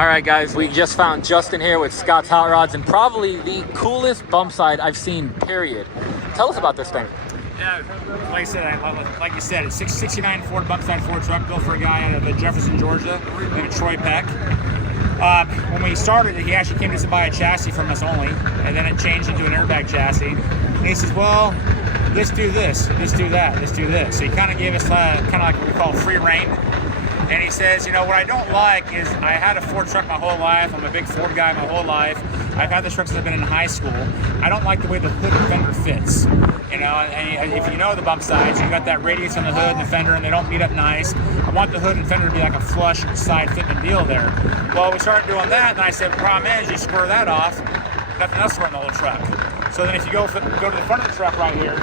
All right, guys, we just found Justin here with Scott's Hot Rods and probably the coolest Bumpside I've seen, period. Tell us about this thing. Yeah, like you said, it's 69 Ford Bumpside Ford truck built for a guy out of Jefferson, Georgia, named Troy Peck. When we started it, he actually came to buy a chassis from us only, and then it changed into an airbag chassis. And he says, well, let's do this, let's do that, let's do this. So he kind of gave us kind of like what we call free reign. And he says, you know, what I don't like is I had a Ford truck my whole life. I'm a big Ford guy my whole life. I've had this truck since I've been in high school. I don't like the way the hood and fender fits. You know, and if you know the Bumpsides, you got that radius on the hood and the fender, and they don't meet up nice. I want the hood and fender to be like a flush side fitting deal there. Well, we started doing that, and I said, the problem is you square that off, nothing else to run the whole truck. So then if you go to the front of the truck right here,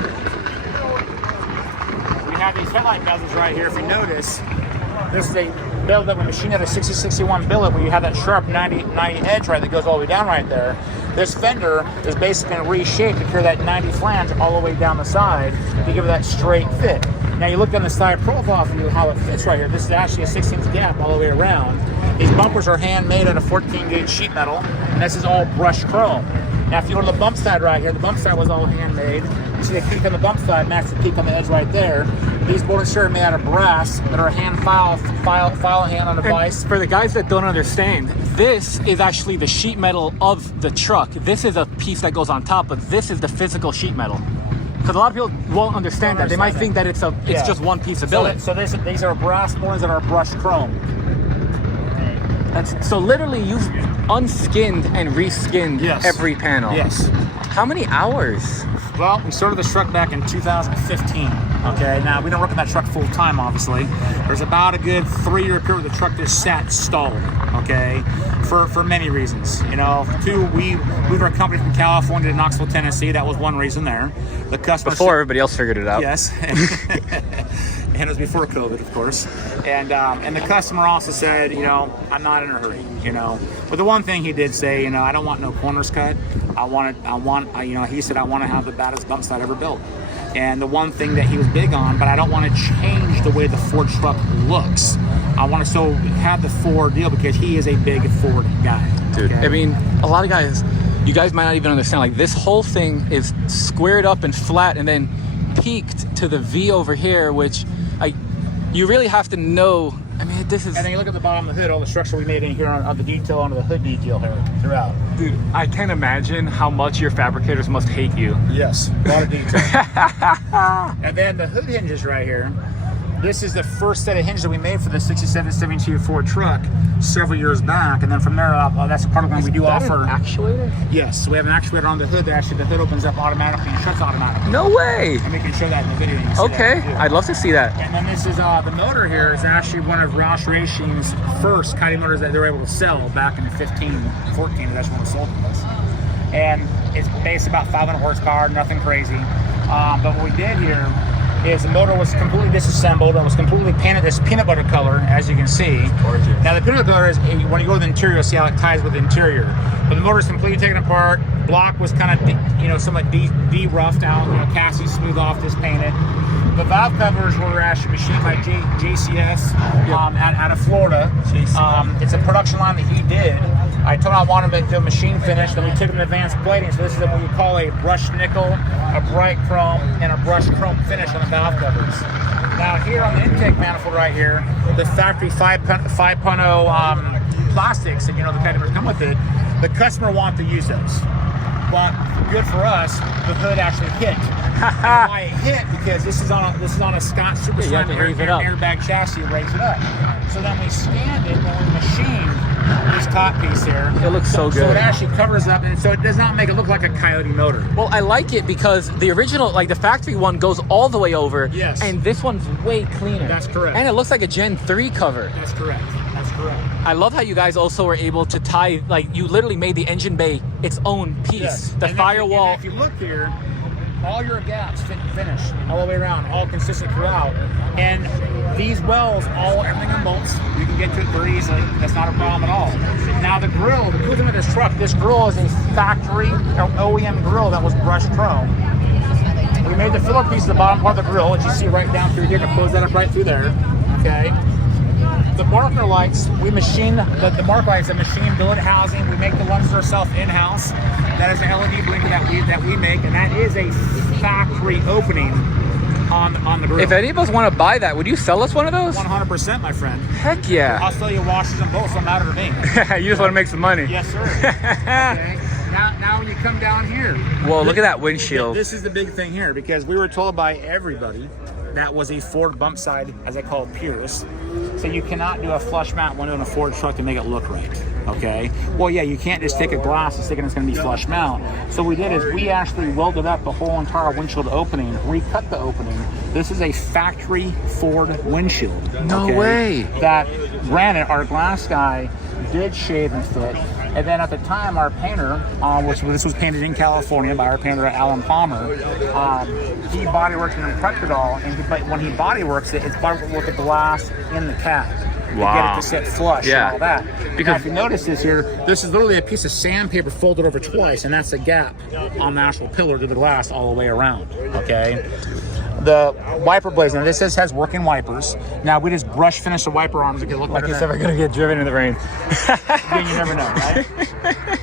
we have these headlight bezels right here. If you notice, this is a build that we machined at a 6061 billet where you have that sharp 90 edge right that goes all the way down right there. This fender is basically reshaped to carry that 90 flange all the way down the side to give it that straight fit. Now you look on the side profile view how it fits right here. This is actually a 6-inch gap all the way around. These bumpers are handmade out of 14 gauge sheet metal, and this is all brushed chrome. Now if you go to the bump side right here, the bump side was all handmade. You see the peak on the bump side matches the peak on the edge right there. These boards are made out of brass that are hand file hand on a vise. For the guys that don't understand, this is actually the sheet metal of the truck. This is a piece that goes on top, but this is the physical sheet metal. Because a lot of people won't understand that. They might think that it's just one piece of billet. So these are brass boards that are brushed chrome. So literally you've unskinned and reskinned every panel. Yes. How many hours? Well, we started this truck back in 2015. Okay, now we don't work on that truck full time, obviously. There's about a good 3-year period where the truck just sat stalled. Okay, for many reasons. You know, 2, we moved our company from California to Knoxville, Tennessee. That was one reason there. The customer before everybody else figured it out. Yes. And it was before COVID, of course. And the customer also said, you know, I'm not in a hurry, you know. But the one thing he did say, you know, I don't want no corners cut. You know, he said, I want to have the baddest Bumpside ever built. And the one thing that he was big on, but I don't want to change the way the Ford truck looks. I want to still have the Ford deal because he is a big Ford guy. Dude, okay? I mean, a lot of guys, you guys might not even understand, like this whole thing is squared up and flat and then peaked to the V over here, which you really have to know. I mean, this is... And then you look at the bottom of the hood, all the structure we made in here on the detail, onto the hood detail here throughout. Dude, I can't imagine how much your fabricators must hate you. Yes, a lot of detail. And then the hood hinges right here. This is the first set of hinges that we made for the 67-72 Ford truck several years back, and then from there, that's part of when we do offer. An actuator? Yes, so we have an actuator on the hood that actually the hood opens up automatically and shuts automatically. No way! And we can show that in the video. Okay, I'd love to see that. And then this is the motor here is actually one of Roush Racing's first kiting motors that they were able to sell back in 14. That's when it sold to us. And it's based about 500 horsepower, nothing crazy. But what we did here is the motor was completely disassembled and was completely painted this peanut butter color, as you can see. Gorgeous. Now the peanut butter color is, when you go to the interior, you'll see how it ties with the interior. But the motor is completely taken apart. Block was kind of, you know, somewhat de-roughed out. You know, Cassie smoothed off, just painted. The valve covers were actually machined by JCS out of Florida. It's a production line that he did. I told him I wanted him to do a machine finish, then we took him to advanced plating. So this is what we call a brushed nickel, a bright chrome, and a brushed chrome finish on the valve covers. Now here on the intake manifold right here, the factory 5.0 plastics, and you know the kind that come with it, the customer wanted to use those. But good for us, the hood actually hit. Why it hit? Because this is on a Scott Super Slam airbag chassis. Raise it up. So then we scanned it and we machined this top piece here. It looks so good. So it actually covers up, and so it does not make it look like a Coyote motor. Well, I like it because the original, like the factory one, goes all the way over. Yes. And this one's way cleaner. That's correct. And it looks like a Gen 3 cover. That's correct. That's correct. I love how you guys also were able to tie, like you literally made the engine bay its own piece. Yes. The firewall. If you look here, all your gaps fit and finish all the way around, all consistent throughout. And these wells, everything in bolts, you can get to it very easily. That's not a problem at all. Now the grill, the cool thing with this truck, this grill is a factory or OEM grill that was brushed chrome. We made the filler piece at the bottom part of the grill, as you see right down through here, to close that up right through there. Okay. the marker lights, we machine the marker lights, a machine billet housing. We make the lenses ourselves in-house. That is an LED blinker that we make, and that is a factory opening on the grill. If any of us want to buy that, would you sell us one of those? 100%, my friend. Heck yeah. I'll sell you washers and bolts, no matter to me. You just want to make some money. Yes, sir. Okay. Now when you come down here. Whoa, look at that windshield. This is the big thing here, because we were told by everybody that was a Ford Bumpside, as I call it, purist. So you cannot do a flush mount window in a Ford truck to make it look right. Okay. Well, yeah, you can't just take a glass and stick it, and it's going to be flush mount. So what we did is we actually welded up the whole entire windshield opening, recut the opening. This is a factory Ford windshield. No way. That, granted, our glass guy did shave and fit. And then at the time, our painter, this was painted in California by our painter Alan Palmer, he bodyworked and prepped it all. But when he bodyworks it, it's bodyworked with the glass in the cab. Wow. To get it to sit flush and all that. Because now, if you notice this here, this is literally a piece of sandpaper folded over twice, and that's the gap on the actual pillar to the glass all the way around. Okay. The wiper blades, now this has working wipers. Now we just brush finish the wiper arms to look like better. it's never going to get driven in the rain. You never know, right?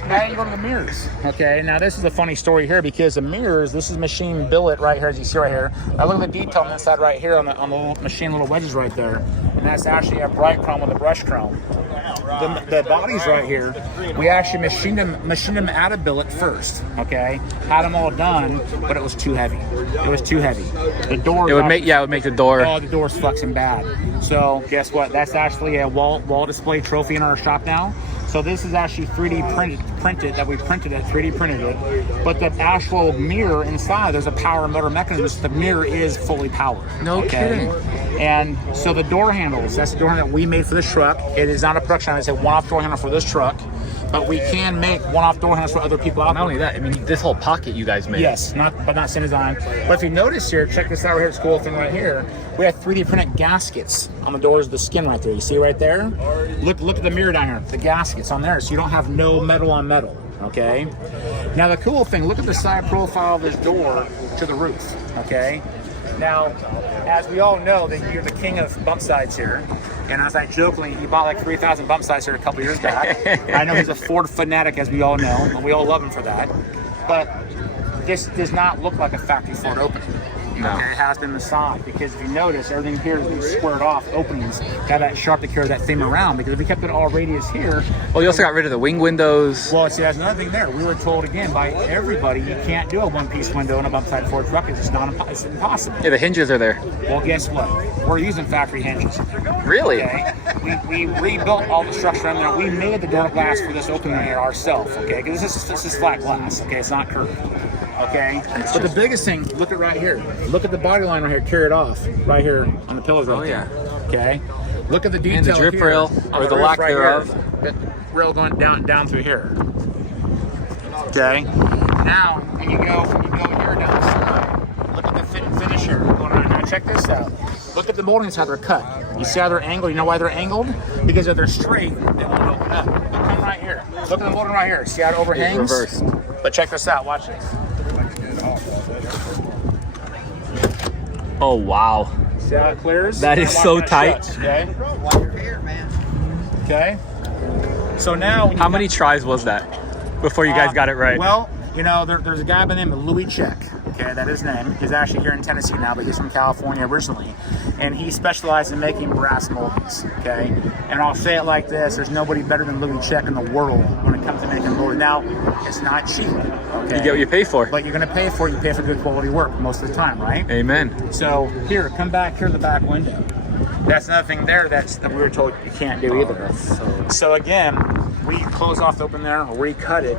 Now you go to the mirrors. Okay, now this is a funny story here, because the mirrors, this is machine billet right here, as you see right here. Now look at the detail on this side right here on the little machine, little wedges right there. And that's actually a bright chrome with a brush chrome. The bodies right here, we actually machined them out of billet first. Okay, had them all done, but it was too heavy. It was too heavy. The door. It would make the door. Oh, the door's flexing bad. So guess what? That's actually a wall display trophy in our shop now. So this is actually 3D printed that we printed it, 3D printed it. But the actual mirror inside, there's a power motor mechanism. So the mirror is fully powered. No kidding. And so the door handles, that's the door handle that we made for this truck. It is not a production item. It's a one-off door handle for this truck. But we can make one-off door handles for other people out there. Not only that, I mean, this whole pocket you guys made. Yes, but not same design. But if you notice here, check this out right here, this cool thing right here. We have 3D printed gaskets on the doors of the skin right there. You see right there? Look at the mirror down here. The gaskets on there, so you don't have no metal on metal. Okay. Now the cool thing, look at the side profile of this door to the roof. Okay. Now, as we all know, that you're the king of bump sides here. And as I jokingly, he bought like 3,000 bump sides here a couple years back. I know he's a Ford fanatic, as we all know, and we all love him for that. But this does not look like a factory Ford opening. No. Okay, it has been massaged, because if you notice, everything here has been squared off openings. Got that sharp to carry that thing around, because if we kept it all radius here. Well, you also got rid of the wing windows. Well, see, that's another thing there. We were told again by everybody, you can't do a one-piece window in a bump-side Ford truck. It's it's impossible. Yeah, the hinges are there. Well, guess what? We're using factory hinges. Really? Okay. We rebuilt all the structure in there. We made the door glass for this opening here ourselves. Okay, because this is flat glass. Okay, it's not curved. Okay, but the biggest thing, look at right here. Look at the body line right here, carry it off right here on the pillars right there. Okay, look at the detail and the drip here rail, or the lack thereof. The rail going down through here. Okay, now when you go here down the side, look at the fit and finish here. Going on. Now check this out. Look at the moldings, how they're cut. You see how they're angled? You know why they're angled? Because if they're straight, they won't open up. Look, come right here. Look at the molding right here. See how it overhangs? It's reversed. But check this out. Watch this. Oh, wow. See how it clears? That is so tight. Shuts, okay? Okay. So now... How many tries was that before you guys got it right? Well, you know, there's a guy by the name of Louis Check. Okay, that is his name. He's actually here in Tennessee now, but he's from California originally. And he specialized in making brass moldings, okay? And I'll say it like this, there's nobody better than Louis Check in the world when it comes to making molding. Now, it's not cheap, okay? You get what you pay for. But you're gonna pay for it, you pay for good quality work most of the time, right? Amen. So, here, come back here to the back window. That's another thing there that we were told you can't do either. So again, we close off the open there, recut it,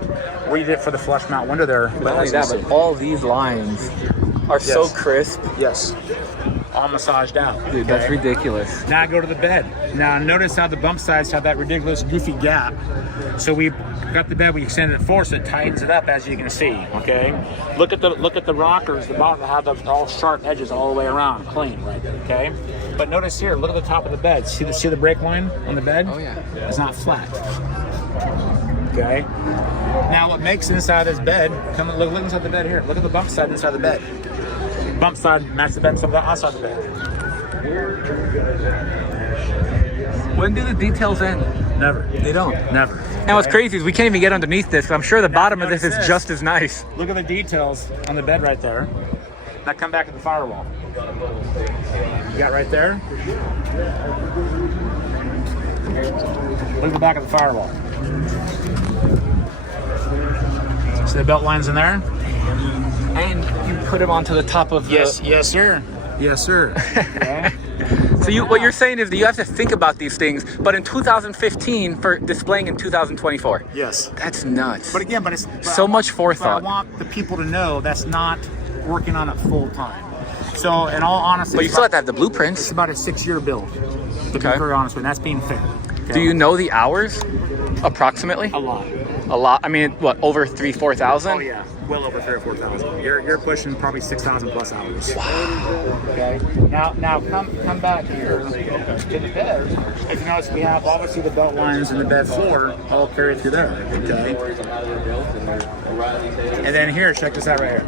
redid it for the flush mount window there. Not only that, but all these lines are so crisp. Yes. All massaged out. Dude, that's ridiculous. Now I go to the bed. Now notice how the bump sides have that ridiculous goofy gap. So we got the bed, we extended it forward so it tightens it up, as you can see. Okay. Look at the rockers, the bottom have the all sharp edges all the way around, clean, right there. Okay. But notice here, look at the top of the bed. See the brake line on the bed? Oh yeah. It's not flat. Okay. Now what makes inside this bed? Come and look inside the bed here. Look at the bump side inside the bed. Bump side match the bed inside the outside of the bed. When do the details end? Never. They don't. Never. And what's crazy is we can't even get underneath this. I'm sure the bottom of this is notice just as nice. Look at the details on the bed right there. Now come back to the firewall. You got right there. Look at the back of the firewall. See the belt lines in there? And you put them onto the top of Yes, sir. Yes, sir. Okay. So what you're saying is that you have to think about these things, but in 2015 for displaying in 2024. Yes. That's nuts. But again, so much forethought. But I want the people to know that's not working on it full time. So, in all honesty, But you still have to have the it's blueprints. about a 6-year build. To be very honest with you, that's being fair. Okay? Do you know the hours, approximately? A lot. A lot. I mean, what, over 3,000-4,000? Oh yeah, well over 3,000 or 4,000. You're pushing probably 6,000 plus hours. Wow. Okay. Now come back here to the bed. If you notice, we have obviously the belt lines and the bed floor all carried through there. Okay. And then here, check this out right here.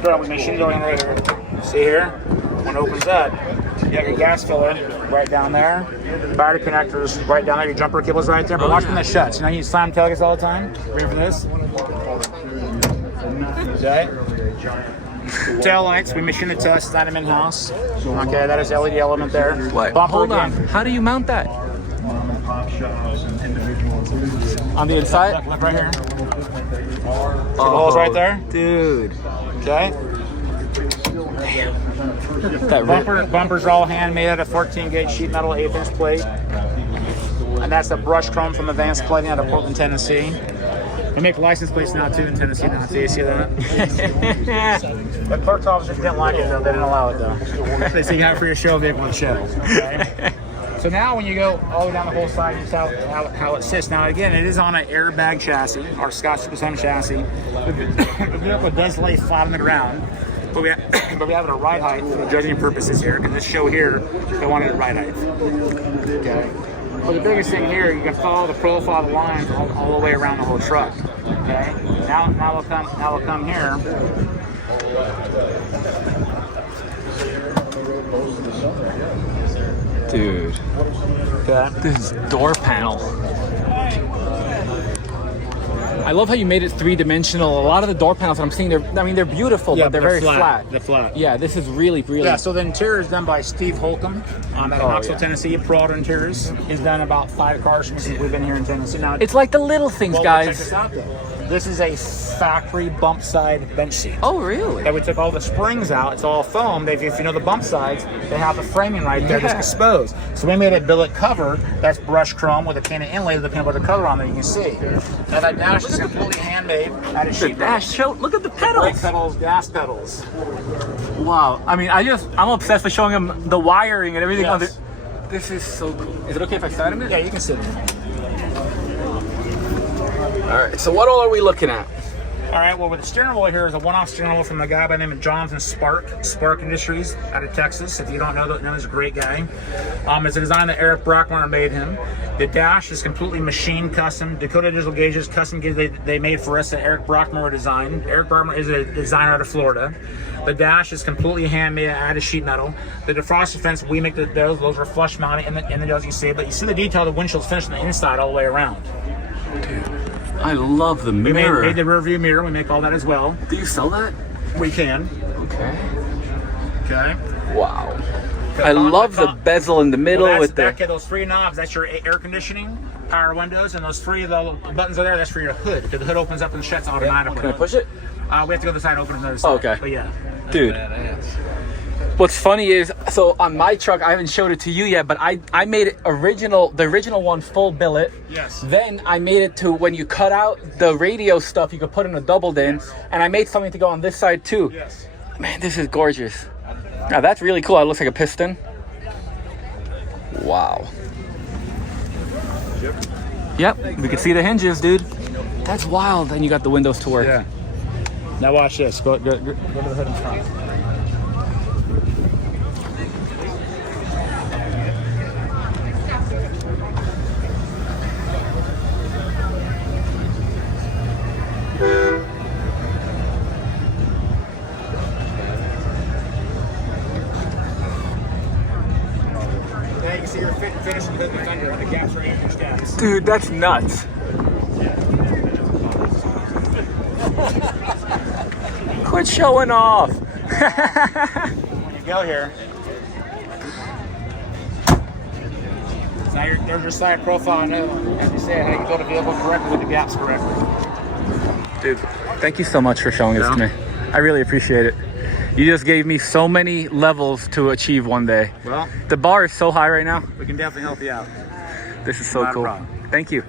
Throw the machine going right here. See here? When it opens up, you have your gas filler right down there. Battery connectors right down there. Your jumper cable's right there. But watch when that shuts. You know, you slam tailgates all the time. Ready for this? Okay. Tail lights. We machine the tail. Slide them in house. Okay, that is LED element there. What? Bumper Hold on. again. How do you mount that? On the inside? Look right here. See the holes right there? Dude. Okay. Bumpers are all handmade out of 14-gauge sheet metal, 1/8-inch plate. And that's the brushed chrome from Advanced Plating out of Portland, Tennessee. We make license plates now too in Tennessee now. So you see that? The clerk's officers didn't like it though. They didn't allow it though. They say you have it for your show vehicle with show. Okay? So now when you go all the way down the whole side, you see how it sits. Now again, it is on an airbag chassis, our Scott Super 7 chassis. The vehicle does lay flat on the ground, but we have it at ride height for judging purposes here. Because this show here, they wanted it at ride height. Okay. Well, the biggest thing here, you can follow the profile of the lines all the way around the whole truck. Okay. Now we'll come here. Dude. Okay. This door panel. I love how you made it three-dimensional. A lot of the door panels that I'm seeing, they're beautiful, but they're very flat. They're flat. Yeah, this is really. Yeah, so the interior is done by Steve Holcomb out of Knoxville, Tennessee. Pro Auto Interiors. He's done about 5 cars since we've been here in Tennessee. Now, it's like the little things, guys. Check this out, though. This is a factory Bumpside bench seat. Oh, really? That we took all the springs out. It's all foam. If you know the Bumpsides, they have the framing right there that's exposed. So we made a billet cover that's brushed chrome with a can of inlay with a peanut butter cover on there. You can see. Now that dash is completely handmade out of sheet metal. Look at the pedals. Brake pedals, gas pedals. Wow. I mean, I'm obsessed with showing him the wiring and everything. Yes. This is so cool. Is it okay if I sat in it? Yeah, you can sit in it. All right. So what all are we looking at? All right, well, with the steering wheel here is a one-off steering wheel from a guy by the name of Jonathan Spark Industries out of Texas. If you don't know, he's a great guy. It's a design that Eric Brockmeyer made him. The dash is completely machine custom. Dakota digital gauges, custom gauges they made for us that Eric Brockmeyer designed. Eric Brockmeyer is a designer out of Florida. The dash is completely handmade out of sheet metal. The defroster fence, we make those are flush mounted in the as you see. But you see the detail of the windshield's finished on the inside all the way around. Dude. I love the mirror. We made the rear view mirror. We make all that as well. Do you sell that? We can. Okay. Wow. I love the bezel in the middle with those 3 knobs. That's your air conditioning, power windows, and those 3 little buttons are there. That's for your hood. Because the hood opens up and shuts automatically. Can I push it? We have to go to the side and open another side. Oh, okay. But yeah. Dude. What's funny is, so on my truck, I haven't showed it to you yet, but I made it the original one full billet. Yes. Then I made it to when you cut out the radio stuff, you could put in a double din, and I made something to go on this side too. Yes. Man, this is gorgeous. Now that's really cool. It looks like a piston. Wow. Yep, we can see the hinges, dude. That's wild. And you got the windows to work. Yeah. Now watch this. Go to the hood in front. Yeah, you can see your finishing hood. Dude, that's nuts. Quit showing off. When you go here, now there's your side profile. I know, as you say, how you build a vehicle correctly with the gaps correctly. Dude, thank you so much for showing this to me. I really appreciate it. You just gave me so many levels to achieve one day. Well, the bar is so high right now. we can definitely help you out. This is so Not a cool. problem. Thank you.